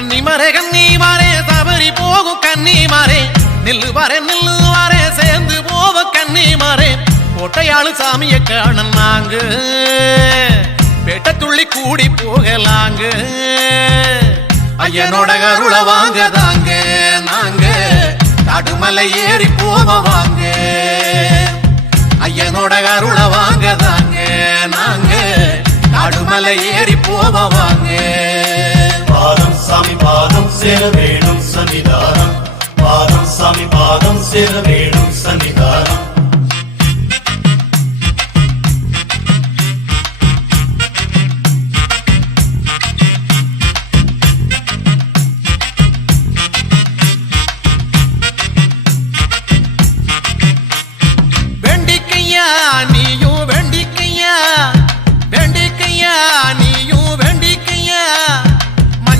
கன்னிமாரே சபரி போகும் கன்னிமாரே நில்லுவாரே சேர்ந்து போவோம் கன்னிமாரே கோட்டையாளு சாமிய காண நாங்க பேட்ட துள்ளி கூடி போகலாங்க ஐயனோட அருள வாங்க தாங்க நாங்க காடுமலை ஏறி போவாங்க ஐயனோட அருள வாங்க தாங்க நாங்க காடுமலை ஏறி போவாங்க பாதம் சாமி பாதம் சேர வேணும் சன்னிதானம் பாதம் சாமி பாதம் சேர